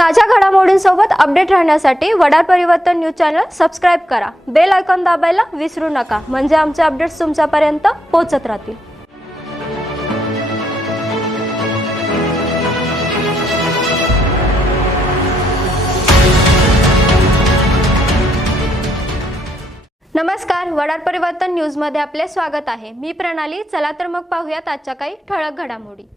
ताज्या घडामोडींसोबत अपडेट राहण्यासाठी वडार परिवर्तन न्यूज चॅनल सबस्क्राइब करा. बेल आयकॉन दाबायला विसरू नका, म्हणजे आमचे अपडेट्स तुमच्यापर्यंत पोहोचत राहतील. नमस्कार, वडार परिवर्तन न्यूज मध्ये आपले स्वागत आहे. मी प्रणाली. चला तर मग पाहूयात आजच्या काही ठळक घडामोडी.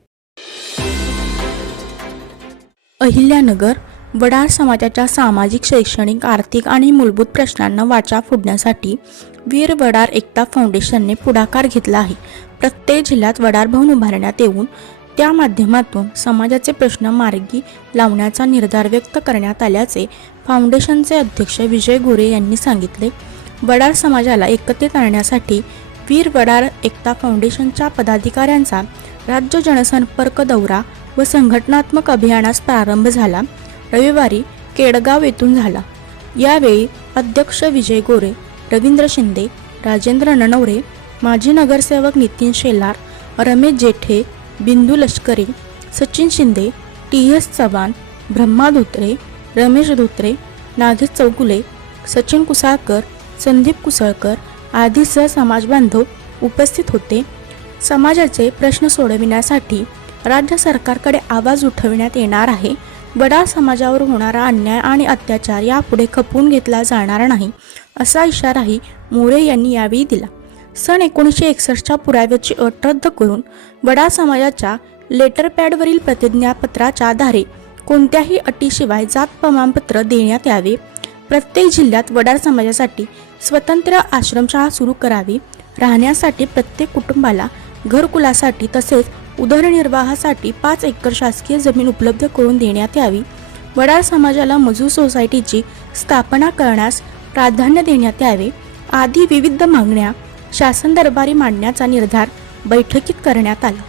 अहिल्यानगर वडार समाजाच्या सामाजिक, शैक्षणिक, आर्थिक आणि मूलभूत प्रश्नांना वाचा फोडण्यासाठी वीर वडार एकता फाउंडेशनने पुढाकार घेतला आहे. प्रत्येक जिल्ह्यात वडार भवन उभारण्यात येऊन त्या माध्यमातून समाजाचे प्रश्न मार्गी लावण्याचा निर्धार व्यक्त करण्यात आल्याचे फाउंडेशनचे अध्यक्ष विजय गोरे यांनी सांगितले. वडार समाजाला एकत्रित आणण्यासाठी वीर वडार एकता फाउंडेशनच्या पदाधिकाऱ्यांचा राज्य जनसंपर्क दौरा व संघटनात्मक अभियानास प्रारंभ झाला. रविवारी केडगाव येथून झाला. यावेळी अध्यक्ष विजय गोरे, रवींद्र शिंदे, राजेंद्र ननवरे, माजी नगरसेवक नितीन शेलार, रमेश जेठे, बिंदू लष्करी, सचिन शिंदे, टी.एस. चव्हाण, ब्रह्मा धोत्रे, रमेश धोत्रे, नागेश चौगुले, सचिन कुसाळकर, संदीप कुसळकर आदी समाज बांधव उपस्थित होते. समाजाचे प्रश्न सोडविण्यासाठी राज्य सरकारकडे आवाज उठविण्यात येणार आहे. वडार समाजावर होणारा अन्याय आणि अत्याचार यापुढे खपवून घेतला जाणार नाही, असा इशाराही मोरे यांनी यावेळी दिला. सन 1961च्या पुराव्याची अट रद्द करून वडार समाजाच्या लेटरपॅडवरील प्रतिज्ञापत्राच्या आधारे कोणत्याही अटीशिवाय जात प्रमाणपत्र देण्यात यावे. प्रत्येक जिल्ह्यात वडार समाजासाठी स्वतंत्र आश्रमशाळा सुरू करावी. राहण्यासाठी प्रत्येक कुटुंबाला घरकुलासाठी तसेच उदरनिर्वाहासाठी 5 एकर शासकीय जमीन उपलब्ध करून देण्यात यावी. वडार समाजाला मजूर सोसायटीची स्थापना करण्यास प्राधान्य देण्यात यावे आदी विविध मागण्या शासन दरबारी मांडण्याचा निर्धार बैठकीत करण्यात आला.